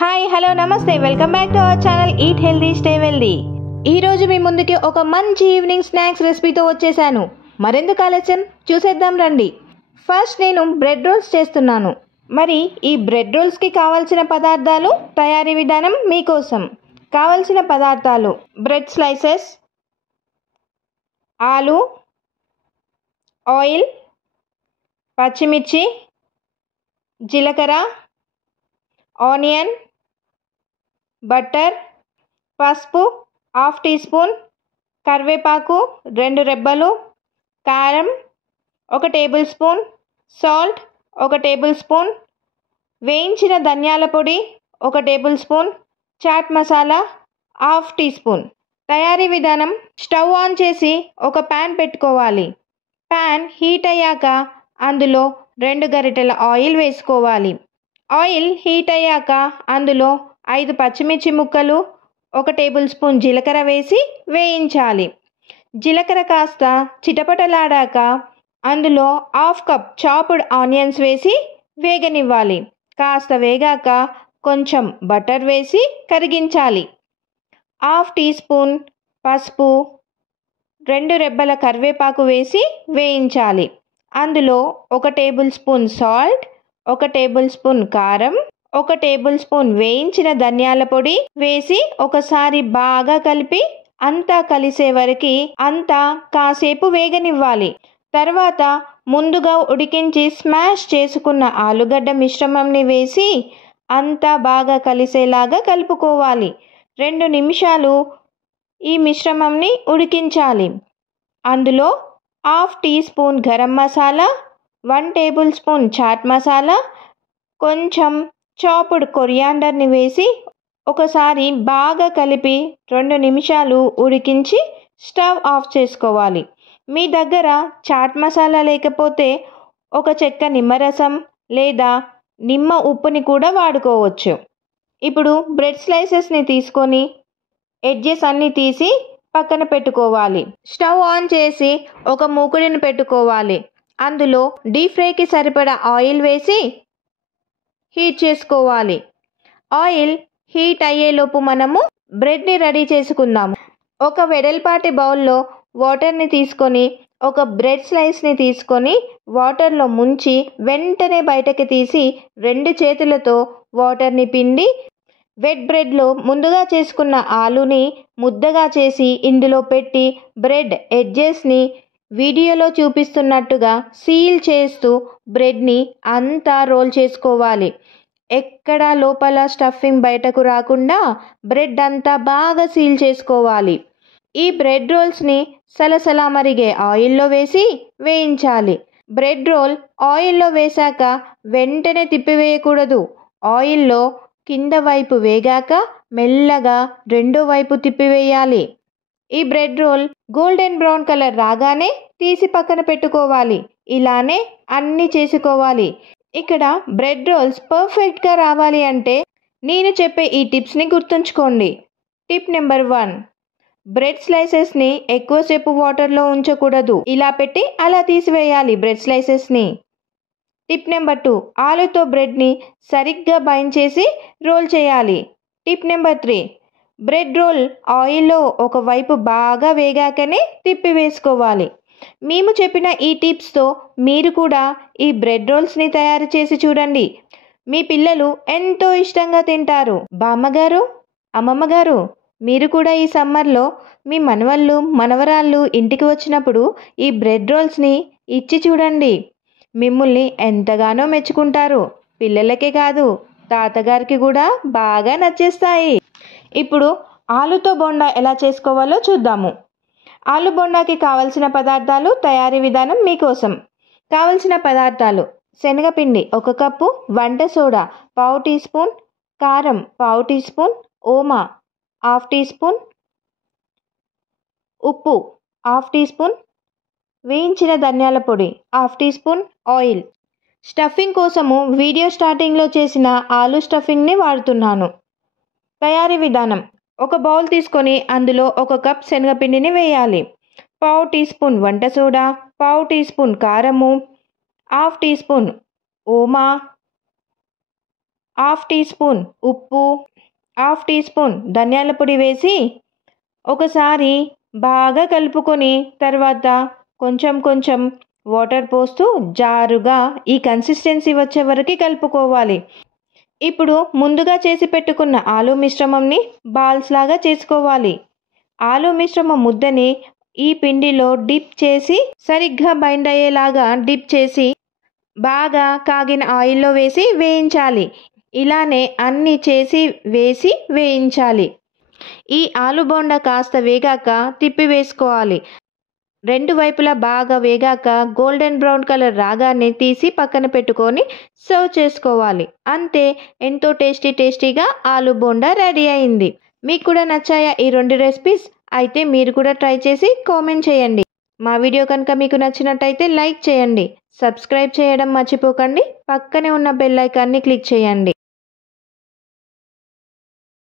Hi hello నమస్తే welcome back to our channel eat healthy stay wealthy. ఈరోజు మీ ముందుకి ఒక మంచి ఈవినింగ్ స్నాక్స్ రెసిపీతో వచ్చేసాను. మరెందుకు ఆలస్యం, చూసేద్దాం రండి. ఫస్ట్ నేను బ్రెడ్ రోల్స్ చేస్తున్నాను. మరి ఈ బ్రెడ్ రోల్స్కి కావాల్సిన పదార్థాలు, తయారీ విధానం మీకోసం. కావలసిన పదార్థాలు: బ్రెడ్ స్లైసెస్, ఆలు, ఆయిల్, పచ్చిమిర్చి, జీలకర్ర, ఆనియన్, బటర్, పసుపు హాఫ్ టీ స్పూన్, కరివేపాకు 2 రెబ్బలు, కారం 1 tablespoon, salt 1 tablespoon, వేయించిన ధనియాల పొడి 1 tablespoon, chaat masala half teaspoon. తయారీ విధానం: స్టవ్ ఆన్ చేసి ఒక ప్యాన్ పెట్టుకోవాలి. ప్యాన్ హీట్ అయ్యాక అందులో 2 గరిటెల ఆయిల్ వేసుకోవాలి. ఆయిల్ హీట్ అయ్యాక అందులో 5 పచ్చిమిర్చి ముక్కలు, 1 టేబుల్ స్పూన్ జీలకర్ర వేసి వేయించాలి. జీలకర్ర కాస్త చిటపటలాడాక అందులో హాఫ్ కప్ చాప్డ్ ఆనియన్స్ వేసి వేగనివ్వాలి. కాస్త వేగాక కొంచెం బటర్ వేసి కరిగించాలి. హాఫ్ టీ స్పూన్ పసుపు, 2 రెబ్బల కరివేపాకు వేసి వేయించాలి. అందులో 1 tablespoon salt, 1 table spoon కారం, 1 టేబుల్ స్పూన్ వేయించిన ధనియాల పొడి వేసి ఒకసారి బాగా కలిపి అంతా కలిసే వరకు అంతా కాసేపు వేగనివ్వాలి. తర్వాత ముందుగా ఉడికించి స్మాష్ చేసుకున్న ఆలుగడ్డ మిశ్రమంని వేసి అంతా బాగా కలిసేలాగా కలుపుకోవాలి. 2 నిమిషాలు ఈ మిశ్రమంని ఉడికించాలి. అందులో half teaspoon garam masala, 1 tablespoon chaat masala, కొంచెం చాప్డ్ కొరియాండర్ని వేసి ఒకసారి బాగా కలిపి 2 నిమిషాలు ఉడికించి స్టవ్ ఆఫ్ చేసుకోవాలి. మీ దగ్గర చాట్ మసాలా లేకపోతే 1 చెక్క నిమ్మరసం లేదా నిమ్మ ఉప్పుని కూడా వాడుకోవచ్చు. ఇప్పుడు బ్రెడ్ స్లైసెస్ని తీసుకొని ఎడ్జెస్ అన్నీ తీసి పక్కన పెట్టుకోవాలి. స్టవ్ ఆన్ చేసి ఒక మూకుడిని పెట్టుకోవాలి. అందులో డీప్ ఫ్రైకి సరిపడా ఆయిల్ వేసి హీట్ చేసుకోవాలి. ఆయిల్ హీట్ అయ్యేలోపు మనము బ్రెడ్ని రెడీ చేసుకుందాము. ఒక వెడల్పాటి బౌల్లో వాటర్ని తీసుకొని ఒక బ్రెడ్ స్లైస్ని తీసుకొని వాటర్లో ముంచి వెంటనే బయటకి తీసి 2 చేతులతో వాటర్ని పిండి వెట్ బ్రెడ్లో ముందుగా చేసుకున్న ఆలుని ముద్దగా చేసి ఇందులో పెట్టి బ్రెడ్ ఎడ్జెస్ని వీడియోలో చూపిస్తున్నట్టుగా సీల్ చేస్తూ బ్రెడ్ని అంతా రోల్ చేసుకోవాలి. ఎక్కడా లోపల స్టఫింగ్ బయటకు రాకుండా బ్రెడ్ అంతా బాగా సీల్ చేసుకోవాలి. ఈ బ్రెడ్ రోల్స్ని సలసలా మరిగే ఆయిల్లో వేసి వేయించాలి. బ్రెడ్ రోల్ ఆయిల్లో వేశాక వెంటనే తిప్పివేయకూడదు. ఆయిల్లో కింద వైపు వేగాక మెల్లగా రెండో వైపు తిప్పివేయాలి. ఈ bread role golden brown colour రాగానే తీసి పక్కన పెట్టుకోవాలి. ఇలానే అన్నీ చేసుకోవాలి. ఇక్కడ బ్రెడ్ రోల్స్ పర్ఫెక్ట్గా రావాలి అంటే నేను చెప్పే ఈ టిప్స్ని గుర్తుంచుకోండి. టిప్ నెంబర్ 1: బ్రెడ్ స్లైసెస్ని ఎక్కువసేపు వాటర్లో ఉంచకూడదు. ఇలా పెట్టి అలా తీసివేయాలి బ్రెడ్ స్లైసెస్ని. టిప్ నెంబర్ 2: ఆలుతో బ్రెడ్ని సరిగ్గా బైండ్ చేసి రోల్ చేయాలి. టిప్ నెంబర్ 3: బ్రెడ్ రోల్ ఆయిల్లో ఒకవైపు బాగా వేగాకనే తిప్పి వేసుకోవాలి. మేము చెప్పిన ఈ టిప్స్తో మీరు కూడా ఈ బ్రెడ్ రోల్స్ని తయారు చేసి చూడండి. మీ పిల్లలు ఎంతో ఇష్టంగా తింటారు. బామ్మగారు, అమ్మమ్మగారు, మీరు కూడా ఈ సమ్మర్లో మీ మనవళ్ళు మనవరాళ్ళు ఇంటికి వచ్చినప్పుడు ఈ బ్రెడ్ రోల్స్ని ఇచ్చి చూడండి. మిమ్మల్ని ఎంతగానో మెచ్చుకుంటారు. పిల్లలకే కాదు, తాతగారికి కూడా బాగా నచ్చేస్తాయి. ఇప్పుడు ఆలుతో బోండా ఎలా చేసుకోవాలో చూద్దాము. ఆలు బోండాకి కావలసిన పదార్థాలు, తయారీ విధానం మీకోసం. కావలసిన పదార్థాలు: శనగపిండి 1 కప్పు, వంట సోడా పావు టీ స్పూన్, కారం పావు టీ స్పూన్, ఓమా హాఫ్ టీ స్పూన్, ఉప్పు హాఫ్ టీ స్పూన్, వేయించిన ధనియాల పొడి half teaspoon, oil. Stuffing కోసము వీడియో స్టార్టింగ్లో చేసిన ఆలు స్టఫింగ్ని వాడుతున్నాను. తయారీ విధానం: ఒక బౌల్ తీసుకొని అందులో 1 కప్ శనగపిండిని వేయాలి. పావు టీ స్పూన్ వంట సోడా, పావు టీ స్పూన్ కారము, హాఫ్ టీ స్పూన్ ఓమా, హాఫ్ టీ స్పూన్ ఉప్పు, హాఫ్ టీ స్పూన్ ధనియాల పొడి వేసి ఒకసారి బాగా కలుపుకొని తర్వాత కొంచెం కొంచెం వాటర్ పోస్తూ జారుగా ఈ కన్సిస్టెన్సీ వచ్చే వరకు కలుపుకోవాలి. ఇప్పుడు ముందుగా చేసి పెట్టుకున్న ఆలు మిశ్రమంని బాల్స్ లాగా చేసుకోవాలి. ఆలు మిశ్రమ ముద్దని ఈ పిండిలో డిప్ చేసి సరిగ్గా బైండ్ అయ్యేలాగా డిప్ చేసి బాగా కాగిన ఆయిల్లో వేసి వేయించాలి. ఇలానే అన్నీ చేసి వేసి వేయించాలి. ఈ ఆలు బోండా కాస్త వేగాక తిప్పి వేసుకోవాలి. రెండు వైపులా బాగా వేగాక గోల్డెన్ బ్రౌన్ కలర్ రాగానే తీసి పక్కన పెట్టుకొని సర్వ్ చేసుకోవాలి. అంతే, ఎంతో టేస్టీగా ఆలు బోండా రెడీ అయింది. మీకు కూడా నచ్చాయా ఈ 2 రెసిపీస్? అయితే మీరు కూడా ట్రై చేసి కామెంట్ చేయండి. మా వీడియో కనుక మీకు నచ్చినట్టయితే లైక్ చేయండి, సబ్స్క్రైబ్ చేయడం మర్చిపోకండి, పక్కనే ఉన్న బెల్ ఐకాన్ని క్లిక్ చేయండి.